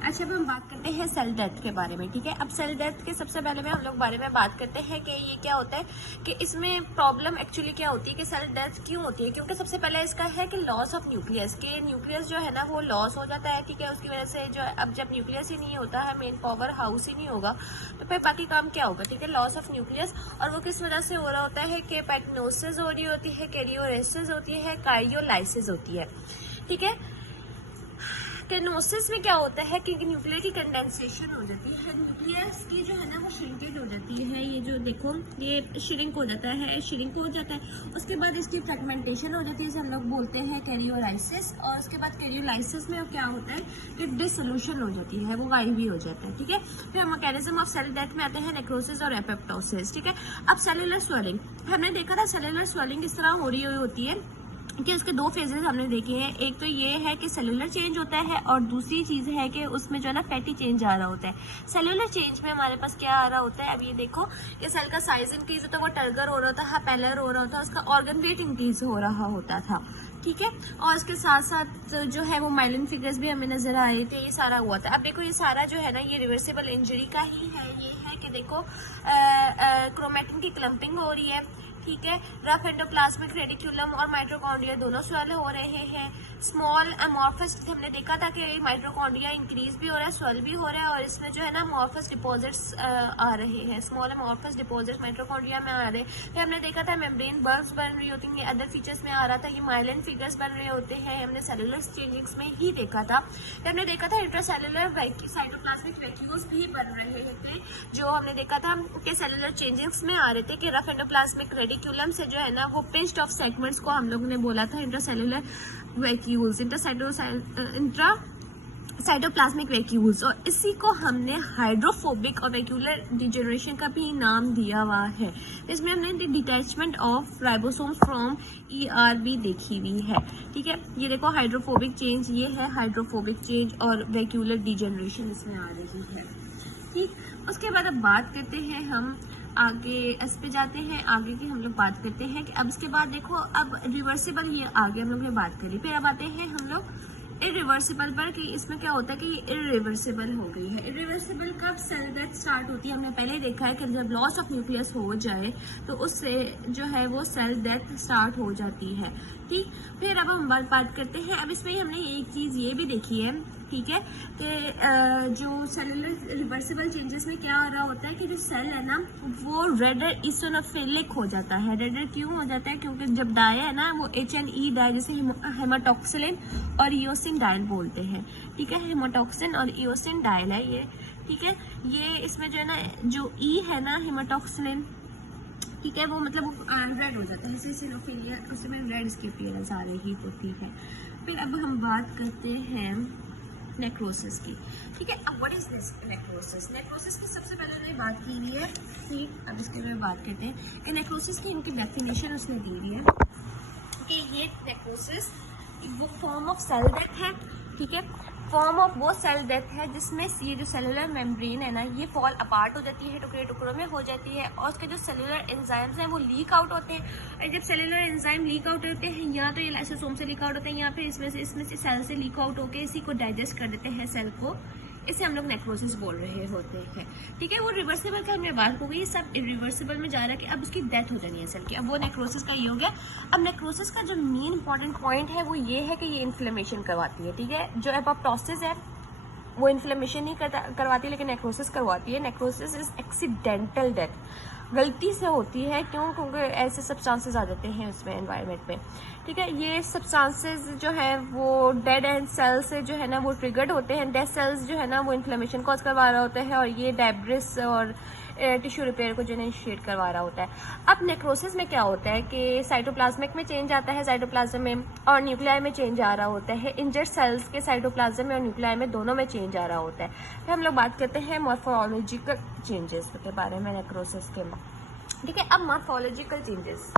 अच्छा, अब हम बात करते हैं सेल डेथ के बारे में। ठीक है, अब सेल डेथ के सबसे पहले में हम लोग बारे में बात करते हैं कि ये क्या होता है, कि इसमें प्रॉब्लम एक्चुअली क्या होती है, कि सेल डेथ क्यों होती है। क्योंकि सबसे पहले इसका है कि लॉस ऑफ न्यूक्लियस, के न्यूक्लियस जो है ना वो लॉस हो जाता है। ठीक है, उसकी वजह से जो अब जब न्यूक्लियस ही नहीं होता है, मेन पावर हाउस ही नहीं होगा, तो फिर बाकी काम क्या होगा। ठीक है, लॉस ऑफ न्यूक्लियस, और वो किस वजह से हो रहा होता है कि पेटनोसिस हो रही होती है, कैरियोरेसिस होती है, कार्डियोलाइसिस होती है। ठीक है, केनोसिस में क्या होता है कि न्यूक्लियर की कंडेंसेशन हो जाती है, न्यूक्लियस की जो है ना वो श्रिंकेज हो जाती है। ये जो देखो ये श्रिंक हो जाता है, श्रिंक हो जाता है। उसके बाद इसकी फ्रेगमेंटेशन हो जाती है, जिसे हम लोग बोलते हैं कैरियोलाइसिस। और उसके बाद कैरियोलाइसिस में क्या होता है कि डिसोल्यूशन हो जाती है, वो गायब भी हो जाता है। ठीक है, फिर हम मैकेनिज्म ऑफ सेल डेथ में आते हैं नेक्रोसिस और एपोप्टोसिस। ठीक है, अब सेलुलर स्वेलिंग हमने देखा था, सेलुलर स्वेलिंग किस तरह हो रही होती है कि उसके दो फेजेस हमने देखे हैं। एक तो ये है कि सेलुलर चेंज होता है, और दूसरी चीज है कि उसमें जो है ना फैटी चेंज आ रहा होता है। सेलुलर चेंज में हमारे पास क्या आ रहा होता है, अब ये देखो, ये सेल का साइज इंक्रीज होता है, वो टर्गर हो रहा था, पेलर हो रहा था, उसका ऑर्गन वेट इंक्रीज हो रहा होता था। ठीक है, और इसके साथ साथ जो है वो माइलिन फिगर्स भी हमें नजर आ रहे थे, ये सारा हुआ था। अब देखो ये सारा जो है ना ये रिवर्सिबल इंजरी का ही है। ये है कि देखो क्रोमैटिन की क्लम्पिंग हो रही है। ठीक है, रफ एंडोप्लाज्मिक रेडिकुलम और माइटोकॉन्ड्रिया दोनों स्वेल हो रहे हैं। स्मॉल अमॉर्फस हमने देखा था कि माइटोकॉन्ड्रिया इंक्रीज भी हो रहा है, स्वेल भी हो रहा है, और इसमें जो है ना अमॉर्फस डिपॉजिट्स आ रहे हैं, स्मॉल अमॉर्फस डिपॉजिट्स माइटोकॉन्ड्रिया में आ रहे हैं। फिर हमने देखा था मेम्ब्रेन बल्ब्स बन रही होती हैं, अदर फीचर्स में आ रहा था, ये माइलिन फिगर्स बन रहे होते हैं, हमने सेलुलर चेंजिंग्स में ही देखा था। फिर हमने देखा था इंट्रासेलुलर साइटोप्लाज्मिक वैक्यूल्स भी बन रहे थे, जो हमने देखा था कि सेलुलर चेंजिंग्स में आ रहे थे, कि रफ एंडोप्लाज्मिक रेडिकुलम से जो है ना वो पिंच्ड ऑफ सेगमेंट्स को हम लोगों ने बोला था intracellular vacuoles, intra cytoplasmic vacuoles, और इसी को हमने हाइड्रोफोबिक और वैक्यूलर डिजेनरेशन का भी नाम दिया हुआ है। इसमें हमने detachment of ribosomes from ER भी देखी हुई है। ठीक है, ये देखो हाइड्रोफोबिक चेंज, ये है हाइड्रोफोबिक चेंज, और वैक्यूलर डिजेनरेशन इसमें आ रही है। ठीक, उसके बाद अब बात करते हैं हम आगे, इस पे जाते हैं आगे की, हम लोग बात करते हैं कि अब इसके बाद देखो अब रिवर्सिबल, ये आगे हम लोग ने बात करी। फिर अब आते हैं हम लोग इरिवर्सिबल पर, कि इसमें क्या होता है कि ये इरिवर्सिबल हो गई है। इरिवर्सिबल कब सेल डेथ स्टार्ट होती है, हमने पहले देखा है कि जब लॉस ऑफ न्यूक्लियस हो जाए तो उससे जो है वो सेल डेथ स्टार्ट हो जाती है। ठीक, फिर अब हम बात करते हैं, अब इसमें हमने एक चीज ये भी देखी है, ठीक है, कि जो सेलुलर रिवर्सिबल चेंजेस में क्या हो रहा होता है कि जो सेल है ना वो रेडर इसोनोफिलिक हो जाता है। रेडर क्यों हो जाता है, क्योंकि जब डाई है ना वो HNE डाई, जैसे हेमाटोक्सिलिन और इयोसिन डायल बोलते हैं। ठीक है, हेमाटोक्सिन और इयोसिन डायल है ये। ठीक है, ये इसमें जो है ना जो E है ना हेमाटोक्सिलिन, ठीक है, वो मतलब वो रेड हो जाता है, इसिनोफिलिया, उसमें रेड इसकी अपीयरेंस आ रही होती है। फिर अब हम बात करते हैं नेक्रोसिस की। ठीक है, अब what is this necrosis. Necrosis की सबसे पहले मैंने बात की हुई है। ठीक, अब इसके बारे में बात करते हैं कि नेक्रोसिस की इनकी डेफिनेशन उसने दी हुई है कि ये नेक्रोसिस वो फॉर्म ऑफ सेल डेथ है। ठीक है, फॉर्म ऑफ वो सेल डेथ है जिसमें ये जो सेलुलर मेम्ब्रेन है ना ये फॉल अपार्ट हो जाती है, टुकड़े टुकड़ों में हो जाती है, और उसके जो सेलुलर एंजाइम्स हैं वो लीक आउट होते हैं। और जब सेलुलर एंजाइम लीक आउट होते हैं, या तो ये लाइसोसोम से लीक आउट होते हैं, या फिर इसमें से सेल से लीक आउट होकर इसी को डाइजेस्ट कर देते हैं सेल को, इसे हम लोग नेक्रोसिस बोल रहे होते हैं। ठीक है, वो रिवर्सिबल का हमने बात हो गई, सब इरिवर्सिबल में जा रहा है कि अब उसकी डेथ हो जानी है सेल की, अब वो नेक्रोसिस का ये हो गया। अब नेक्रोसिस का जो मेन इंपॉर्टेंट पॉइंट है वो ये है कि ये इन्फ्लेमेशन करवाती है। ठीक है, जो एपोप्टोसिस है वो इन्फ्लेमेशन नहीं करवाती, लेकिन नेक्रोसिस करवाती है। नेक्रोसिस इज एक्सीडेंटल डेथ, गलती से होती है, क्यों, क्योंकि ऐसे सब्सटेंसेस आ जाते हैं उसमें एनवायरनमेंट में। ठीक है, ये सब्सटेंसेस जो है वो डेड एंड सेल से जो है ना वो ट्रिगर्ड होते हैं। डेड सेल्स जो है ना वो इन्फ्लेमेशन कॉज करवा रहा होता है, और ये डेब्रिस और टिश्यू रिपेयर को जो इनिशिएट करवा रहा होता है। अब नेक्रोसिस में क्या होता है कि साइटोप्लाज्मिक में चेंज आता है, साइटोप्लाज्म में, और न्यूक्लियाई में चेंज आ रहा होता है। इंजर्ड सेल्स के साइटोप्लाज्म में और न्यूक्लियाई में दोनों में चेंज आ रहा होता है। फिर हम लोग बात करते हैं मॉर्फोलॉजिकल चेंजेस के बारे में नेक्रोसिस के। ठीक है, अब मॉर्फोलॉजिकल चेंजेस